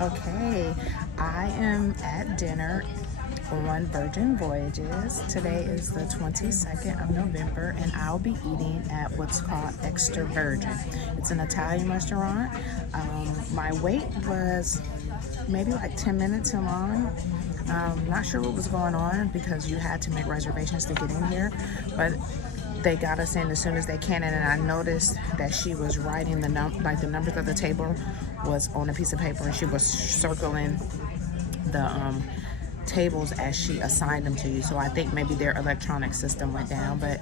Okay, I am at dinner on Virgin Voyages. Today is the 22nd of November, and I'll be eating at what's called Extra Virgin. It's an Italian restaurant. My wait was maybe like 10 minutes too long. Not sure what was going on because you had to make reservations to get in here, but they got us in as soon as they can, and I noticed that she was writing the numbers of the table was on a piece of paper, and she was circling the tables as she assigned them to you. So I think maybe their electronic system went down, but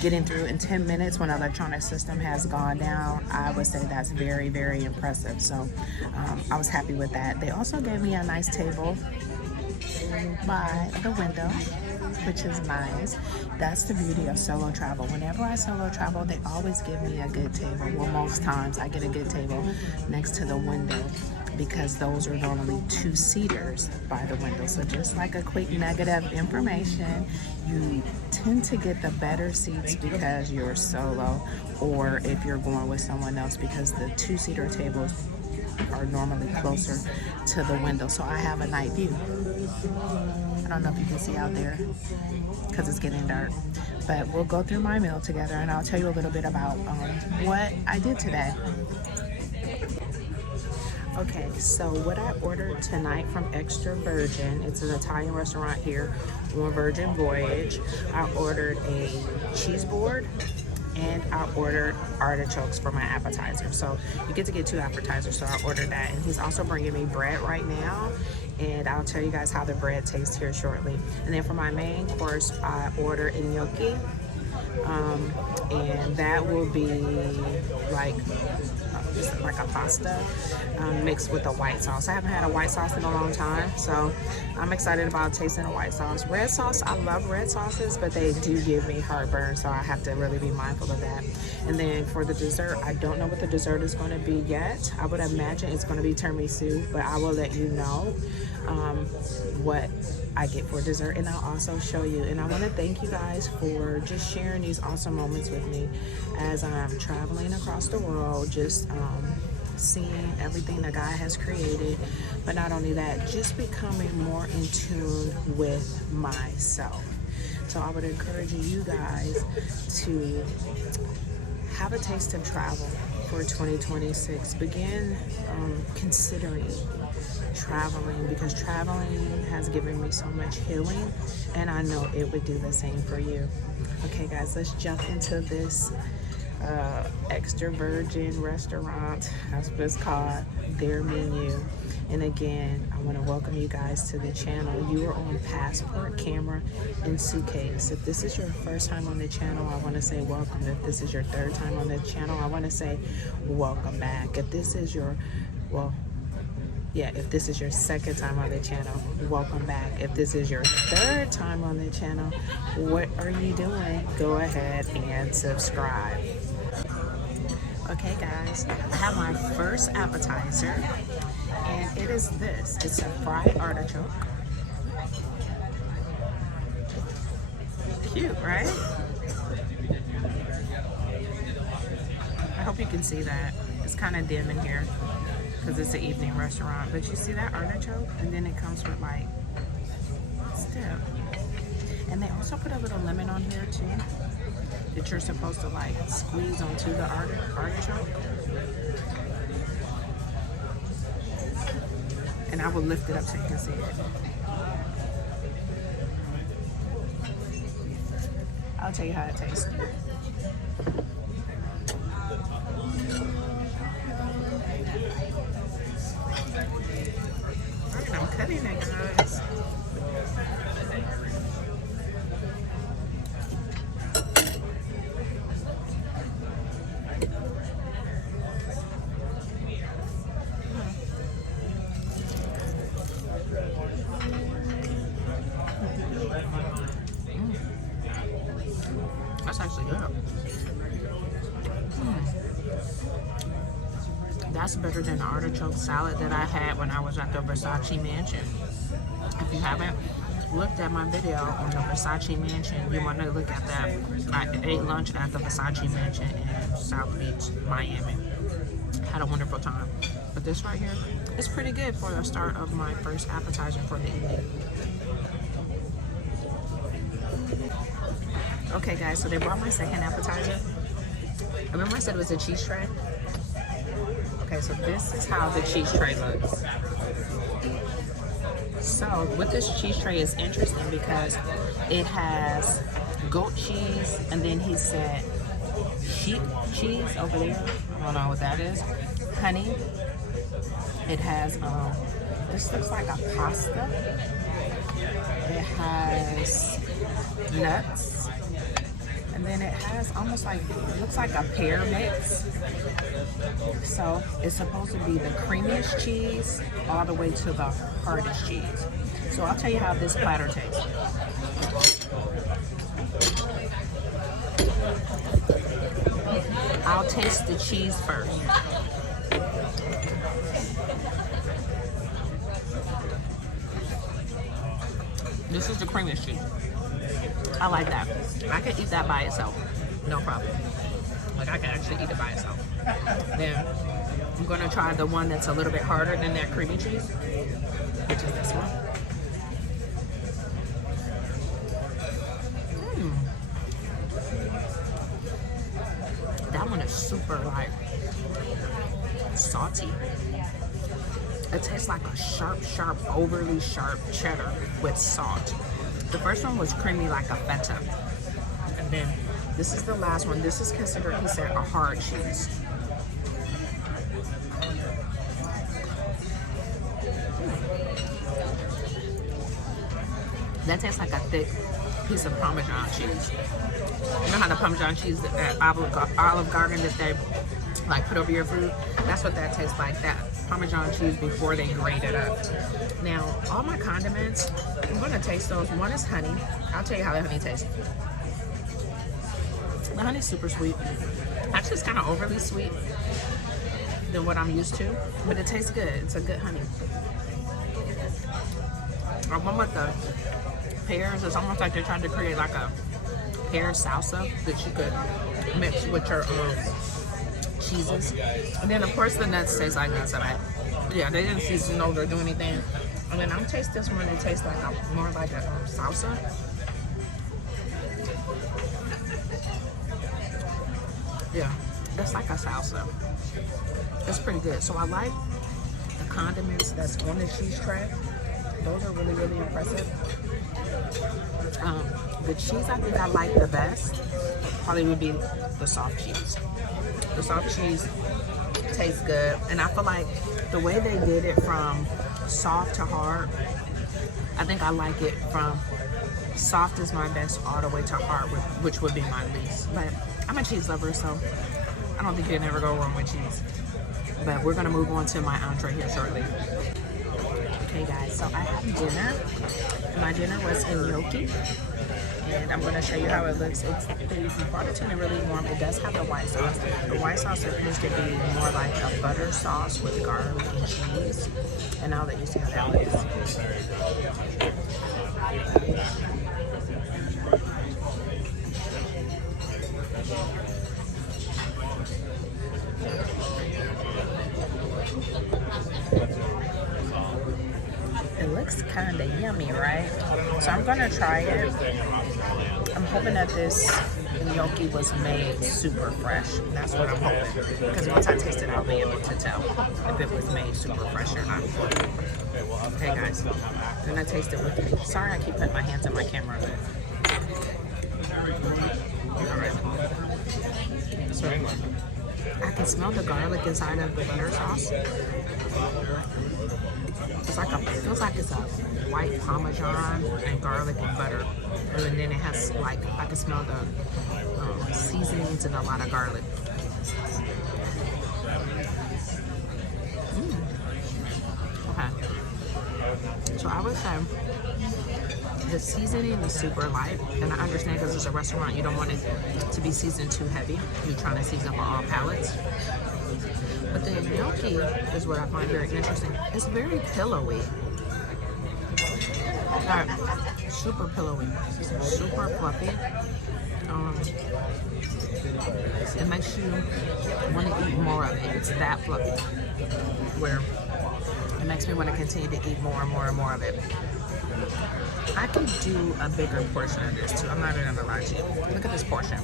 getting through in 10 minutes when the electronic system has gone down, I would say that's very, very impressive. So I was happy with that. They also gave me a nice table by the window, which is nice. That's the beauty of solo travel. Whenever I solo travel, they always give me a good table. Well, most times I get a good table next to the window because those are normally two-seaters by the window. So just like a quick nugget of information, you tend to get the better seats because you're solo, or if you're going with someone else, because the two-seater tables are normally closer to the window. So I have a night view. I don't know if you can see out there because it's getting dark, but we'll go through my meal together and I'll tell you a little bit about what I did today. Okay, so what I ordered tonight from Extra Virgin, it's an Italian restaurant here on Virgin Voyage. I ordered a cheese board and I ordered artichokes for my appetizer. So you get to get two appetizers, so I ordered that. And he's also bringing me bread right now, and I'll tell you guys how the bread tastes here shortly. And then for my main course, I ordered a gnocchi, and that will be like just like a pasta mixed with a white sauce. I haven't had a white sauce in a long time, so I'm excited about tasting a white sauce. Red sauce, I love red sauces, but they do give me heartburn, so I have to really be mindful of that. And then for the dessert, I don't know what the dessert is going to be yet. I would imagine it's going to be tiramisu, but I will let you know what I get for dessert, and I'll also show you. And I want to thank you guys for just sharing these awesome moments with me as I'm traveling across the world, just seeing everything that God has created, but not only that, just becoming more in tune with myself. So I would encourage you guys to have a taste of travel for 2026. Begin considering traveling, because traveling has given me so much healing, and I know it would do the same for you. Okay guys, let's jump into this Extra Virgin restaurant. That's what it's called, their menu. And again, I want to welcome you guys to the channel. You are on passport, camera, and suitcase. If this is your first time on the channel, I want to say welcome. If this is your third time on the channel, I want to say welcome back. If this is your, if this is your second time on the channel, welcome back. If this is your third time on the channel, what are you doing? Go ahead and subscribe. Okay guys, I have my first appetizer, and it is this. It's a fried artichoke. Cute, right? I hope you can see that. It's kind of dim in here because it's an evening restaurant, but you see that artichoke, and then it comes with like still, and they also put a little lemon on here too that you're supposed to like squeeze onto the artichoke. And I will lift it up so you can see it. I'll tell you how it tastes. I'm cutting it, guys. That's actually good. That's better than the artichoke salad that I had when I was at the Versace Mansion. If you haven't looked at my video on the Versace Mansion, you want to look at that. I ate lunch at the Versace Mansion in South Beach, Miami. Had a wonderful time. The But this right here is pretty good for the start of my first appetizer for the evening. Okay guys, so they brought my second appetizer. Remember I said it was a cheese tray? Okay, so this is how the cheese tray looks. So with this cheese tray is interesting because it has goat cheese, and then he said sheep cheese over there. I don't know what that is. Honey. It has, this looks like a pasta. It has nuts. And then it has almost like, it looks like a pear mix. So it's supposed to be the creamiest cheese all the way to the hardest cheese. So I'll tell you how this platter tastes. I'll taste the cheese first. This is the creamiest cheese. I like that. I can eat that by itself. No problem. Like, I can actually eat it by itself. Then I'm gonna try the one that's a little bit harder than that creamy cheese, which is this one. That one is super like salty. It tastes like a sharp, overly sharp cheddar with salt. The first one was creamy like a feta. And then this is the last one. This is considered, he said, a hard cheese. That tastes like a thick piece of Parmesan cheese. You know how the Parmesan cheese at Olive Garden that they like put over your food? That's what that tastes like, that Parmesan cheese before they grate it up. Now, all my condiments, I'm gonna taste those. One is honey. I'll tell you how the honey tastes. The honey's super sweet. Actually, it's kind of overly sweet than what I'm used to, but it tastes good. It's a good honey. Or one with the pears, it's almost like they're trying to create like a pear salsa that you could mix with your cheeses. And then of course the nuts taste like nuts. Yeah, they didn't season those or do anything. And then I'm taste this one. It tastes like more like a salsa. Yeah, it's like a salsa. It's pretty good. So I like the condiments that's on the cheese tray. Those are really, really impressive. The cheese I think I like the best probably would be the soft cheese. The soft cheese tastes good, and I feel like the way they did it from soft to hard, I think I like it from soft is my best all the way to hard, which would be my least. But I'm a cheese lover, so I don't think you can ever go wrong with cheese. But we're gonna move on to my entree here shortly. Okay guys, so I had dinner. My dinner was in gnocchi, and I'm going to show you how it looks. They brought it to me really warm. It does have the white sauce. The white sauce appears to be more like a butter sauce with garlic and cheese. And I'll let you see how that looks. It looks kind of yummy, right? So I'm gonna try it. I'm hoping that this gnocchi was made super fresh. That's what I'm hoping. Because once I taste it, I'll be able to tell if it was made super fresh or not. Okay guys, I'm gonna taste it with me. Sorry I keep putting my hands on my camera. Alright. So I can smell the garlic inside of the butter sauce. It's like it feels like it's a white Parmesan and garlic and butter. And then it has like, I can smell the seasonings and a lot of garlic. Okay. So I would say the seasoning is super light, and I understand because it's a restaurant, you don't want it to be seasoned too heavy. You're trying to season for all palates. But the gnocchi is what I find very interesting. It's very pillowy. Like, super pillowy. Super fluffy. It makes you want to eat more of it. It's that fluffy. where it makes me want to continue to eat more and more and more of it. I could do a bigger portion of this too. I'm not even gonna lie to you. Look at this portion.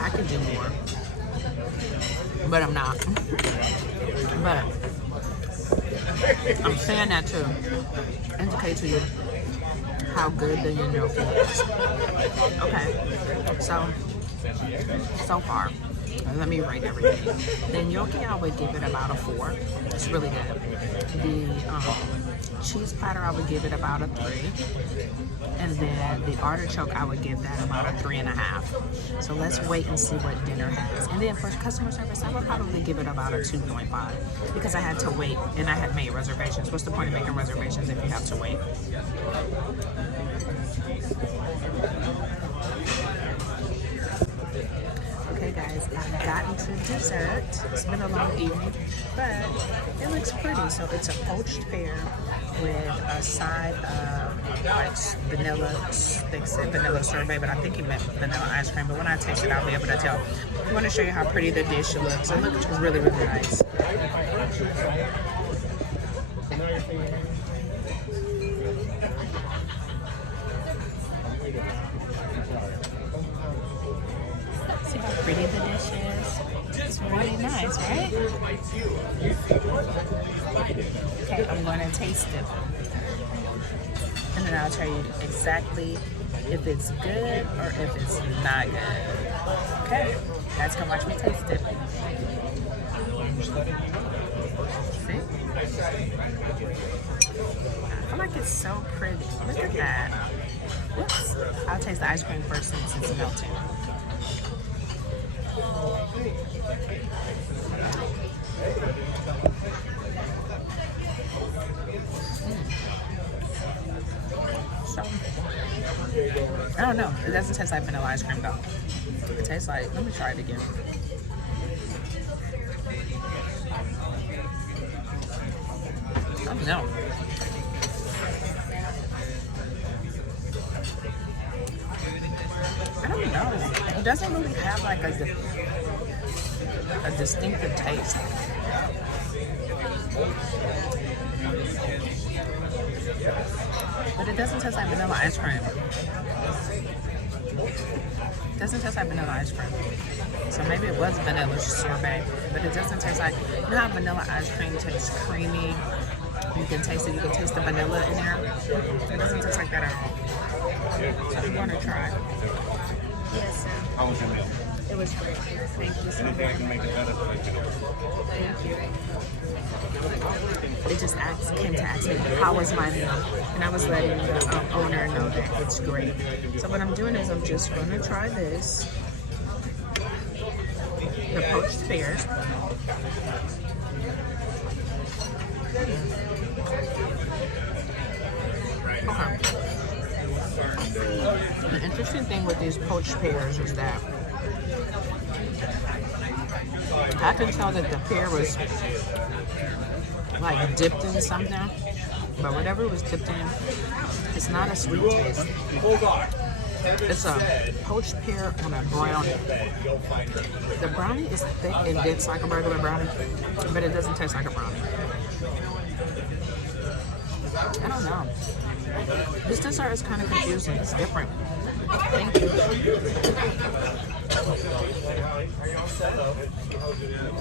I could do more, but I'm not. But I'm saying that to indicate to you how good the gnocchi is. Okay, so far, let me rate everything. The gnocchi, I would give it about a 4. It's really good. The cheese platter, I would give it about a 3. And then the artichoke, I would give that about a 3.5. So let's wait and see what dinner has. And then for customer service, I would probably give it about a 2.5 because I had to wait and I had made reservations. What's the point of making reservations if you have to wait? Okay guys, I've gotten to dessert. It's been a long evening, but it looks pretty. So it's a poached pear with a side of like vanilla, they said vanilla sorbet, but I think he meant vanilla ice cream. But when I taste it, I'll be able to tell. I want to show you how pretty the dish looks. It looks really, really nice. See how pretty the dish is? It's really nice, right? Okay, I'm going to taste it. And then I'll tell you exactly if it's good or if it's not good. Okay, guys can watch me taste it. See? I feel like it's so pretty. Look at that. Whoops. I'll taste the ice cream first since it's melting. So, I don't know. It doesn't taste like vanilla ice cream though. It tastes like, let me try it again. I don't know. I don't know. It doesn't really have like a distinctive taste. But it doesn't taste like vanilla ice cream. It doesn't taste like vanilla ice cream. So maybe it was vanilla sorbet, but it doesn't taste like, you know how vanilla ice cream tastes creamy? You can taste it, you can taste the vanilla in there. It doesn't taste like that at all. So I'm gonna try. Yes, sir. How was your meal? It was great. Thank you so much. Anything I can make it better? Thank you. It just came to ask me, how was my meal? And I was letting the owner know that it's great. So what I'm doing is I'm just going to try this. The poached pears. Okay. The interesting thing with these poached pears is that I can tell that the pear was like dipped in something, but whatever it was dipped in, it's not a sweet taste. It's a poached pear on a brownie. The brownie is thick and dense like a regular brownie, but it doesn't taste like a brownie. I don't know. This dessert is kind of confusing. It's different. Thank you.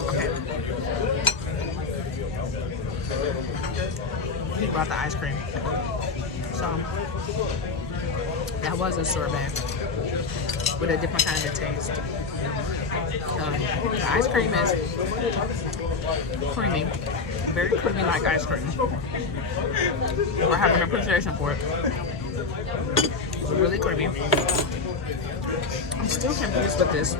Okay. He brought the ice cream. So, that was a sorbet with a different kind of taste. The ice cream is creamy. Very creamy like ice cream. I have an appreciation for it. It's really creamy. I'm still confused with this.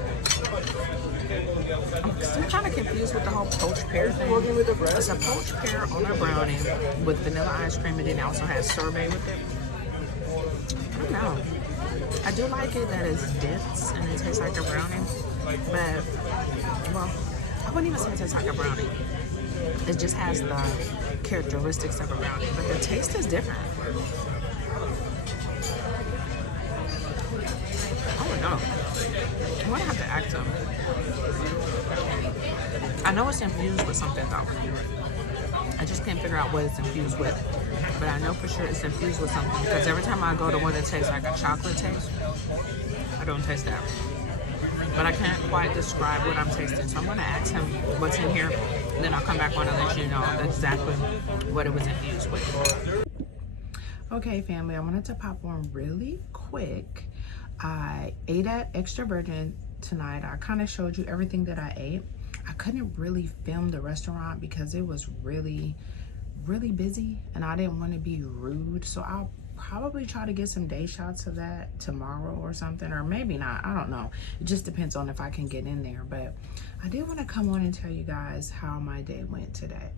I'm still kind of confused with the whole poached pear thing. It's a poached pear on a brownie with vanilla ice cream, and then it also has sorbet with it. I don't know. I do like it that it's dense and it tastes like a brownie, but, well, I wouldn't even say it tastes like a brownie. It just has the characteristics of a brownie, but the taste is different. I don't know. I'm gonna have to ask them. I know it's infused with something though. I just can't figure out what it's infused with. But I know for sure it's infused with something because every time I go to one that tastes like a chocolate taste, I don't taste that. But I can't quite describe what I'm tasting. So I'm going to ask him what's in here. Then I'll come back on and let you know exactly what it was infused with. Okay, family, I wanted to pop on really quick. I ate at Extra Virgin tonight. I kind of showed you everything that I ate. I couldn't really film the restaurant because it was really busy and I didn't want to be rude. So I'll probably try to get some day shots of that tomorrow or something, or maybe not. I don't know. It just depends on if I can get in there. But I did want to come on and tell you guys how my day went today.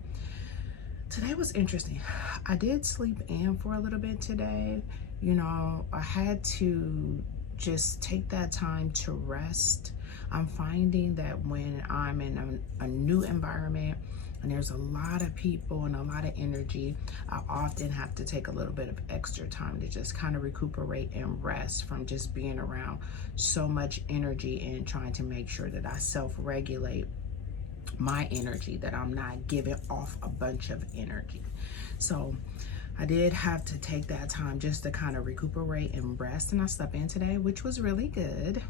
Today was interesting. I did sleep in for a little bit today. You know, I had to just take that time to rest. I'm finding that when I'm in a new environment and there's a lot of people and a lot of energy, I often have to take a little bit of extra time to just kind of recuperate and rest from just being around so much energy and trying to make sure that I self-regulate my energy, that I'm not giving off a bunch of energy. So I did have to take that time just to kind of recuperate and rest, and I slept in today, which was really good.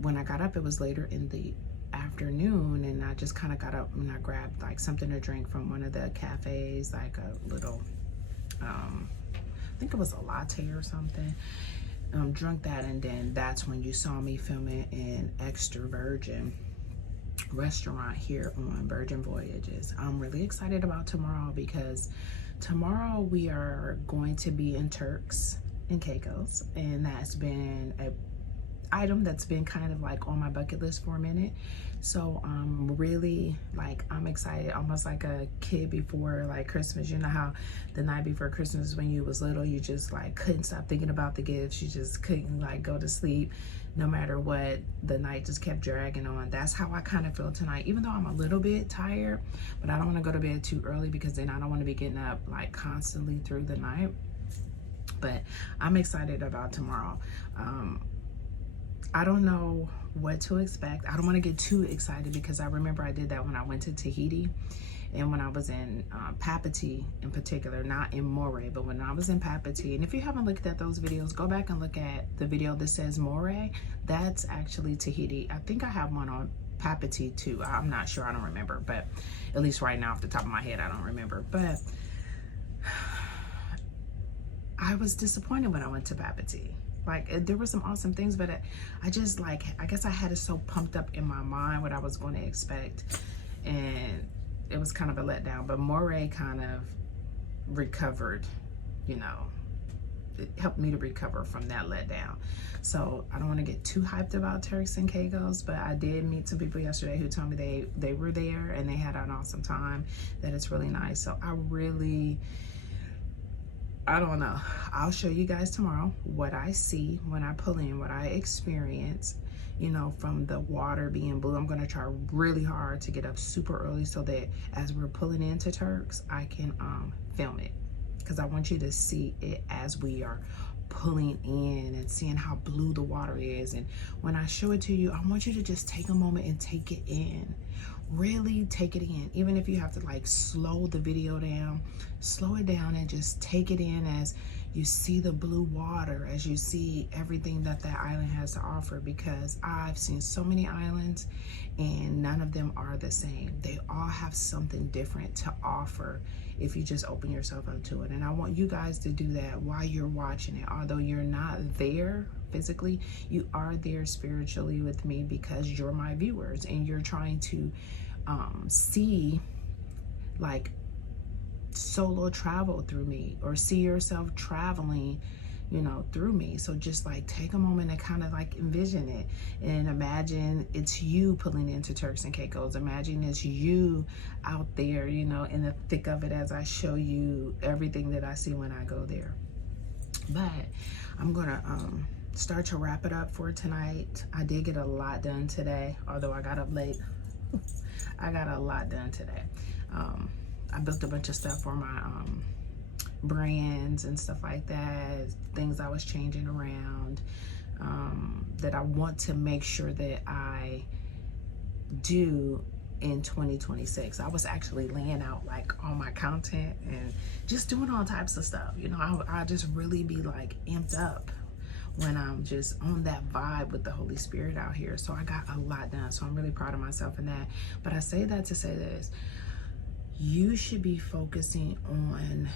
When I got up, it was later in the afternoon, and I just kind of got up and I grabbed like something to drink from one of the cafes, like a little I think it was a latte or something. Drunk that, and then that's when you saw me filming in Extra Virgin restaurant here on Virgin Voyages. I'm really excited about tomorrow because tomorrow we are going to be in Turks and Caicos, and that's been a item that's been kind of like on my bucket list for a minute. So really, like, I'm excited, almost like a kid before like Christmas. You know how the night before Christmas when you was little, you just like couldn't stop thinking about the gifts. You just couldn't like go to sleep no matter what. The night just kept dragging on. That's how I kind of feel tonight, even though I'm a little bit tired, but I don't want to go to bed too early because then I don't want to be getting up like constantly through the night. But I'm excited about tomorrow. I don't know what to expect. I don't want to get too excited because I remember I did that when I went to Tahiti and when I was in Papati in particular, not in Moray, but when I was in Papati. And if you haven't looked at those videos, go back and look at the video that says Moray. That's actually Tahiti. I think I have one on Papati too. I'm not sure, I don't remember, but at least right now off the top of my head, I don't remember. But I was disappointed when I went to Papati. Like, there were some awesome things, but I just like, I guess I had it so pumped up in my mind what I was going to expect, and it was kind of a letdown. But Moray kind of recovered, you know, it helped me to recover from that letdown. So I don't want to get too hyped about Turks and Caicos, but I did meet some people yesterday who told me they were there and they had an awesome time, that it's really nice. So I don't know. I'll show you guys tomorrow what I see when I pull in, what I experience, you know, from the water being blue. I'm going to try really hard to get up super early so that as we're pulling into Turks, I can film it, because I want you to see it as we are pulling in and seeing how blue the water is. And when I show it to you, I want you to just take a moment and take it in. Really take it in. Even if you have to like slow the video down, slow it down and just take it in as you see the blue water, as you see everything that that island has to offer. Because I've seen so many islands and none of them are the same. They all have something different to offer if you just open yourself up to it. And I want you guys to do that while you're watching it. Although you're not there physically, you are there spiritually with me, because you're my viewers and you're trying to see like solo travel through me, or see yourself traveling, you know, through me. So just like take a moment and kind of like envision it and imagine it's you pulling into Turks and Caicos. Imagine it's you out there, you know, in the thick of it as I show you everything that I see when I go there. But I'm gonna start to wrap it up for tonight. I did get a lot done today, although I got up late. I got a lot done today. I built a bunch of stuff for my brands and stuff like that, things I was changing around, that I want to make sure that I do in 2026. I was actually laying out like all my content and just doing all types of stuff. You know, I just really be like amped up when I'm just on that vibe with the Holy Spirit out here. So I got a lot done. So I'm really proud of myself in that. But I say that to say this: you should be focusing on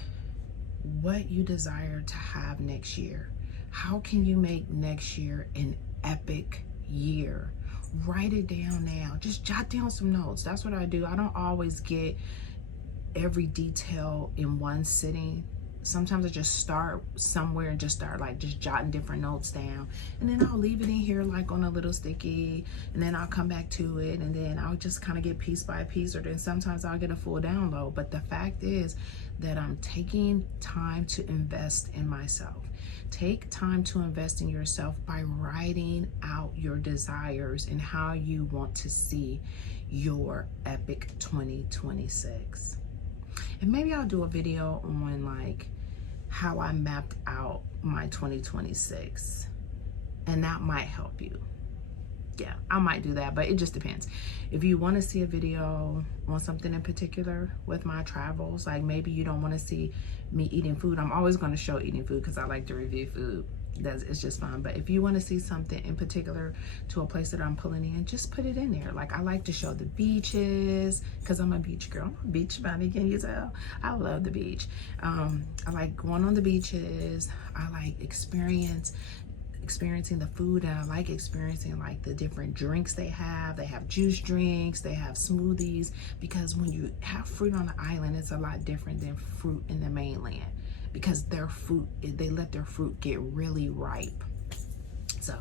what you desire to have next year. How can you make next year an epic year? Write it down now. Just jot down some notes. That's what I do. I don't always get every detail in one sitting. Sometimes I just start somewhere and just start like just jotting different notes down, and then I'll leave it in here like on a little sticky, and then I'll come back to it, and then I'll just kind of get piece by piece, or then sometimes I'll get a full download. But the fact is that I'm taking time to invest in myself. Take time to invest in yourself by writing out your desires and how you want to see your epic 2026. And maybe I'll do a video on like how I mapped out my 2026, and that might help you. Yeah, I might do that, but it just depends. If you want to see a video on something in particular with my travels, like maybe you don't want to see me eating food. I'm always going to show eating food because I like to review food. It's just fun. But if you want to see something in particular to a place that I'm pulling in, just put it in there. Like I like to show the beaches because I'm a beach girl. I'm a beach bunny, can you tell? I love the beach. I like going on the beaches. I like experiencing the food, and I like experiencing like the different drinks they have. They have juice drinks, they have smoothies, because when you have fruit on the island, it's a lot different than fruit in the mainland, because their fruit, they let their fruit get really ripe. So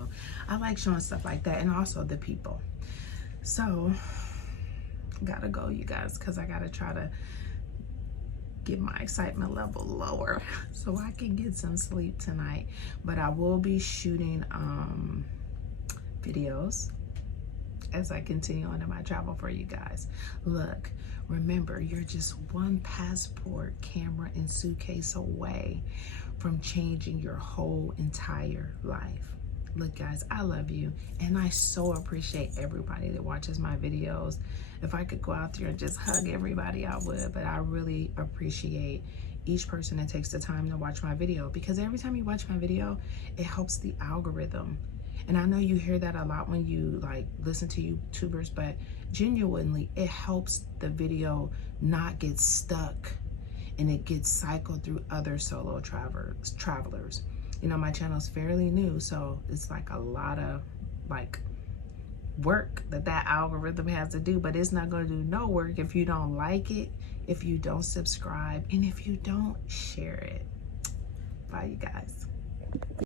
I like showing stuff like that, and also the people. So gotta go, you guys, because I gotta try to get my excitement level lower so I can get some sleep tonight. But I will be shooting videos as I continue on in my travel for you guys. Look, remember, you're just one passport, camera, and suitcase away from changing your whole entire life. Look, guys, I love you, and I so appreciate everybody that watches my videos. If I could go out there and just hug everybody, I would, but I really appreciate each person that takes the time to watch my video, because every time you watch my video, it helps the algorithm. And I know you hear that a lot when you like listen to YouTubers, but genuinely, it helps the video not get stuck and it gets cycled through other solo travelers. You know, my channel's fairly new, so it's like a lot of like work that algorithm has to do, but it's not going to do no work if you don't like it, if you don't subscribe, and if you don't share it. Bye, you guys.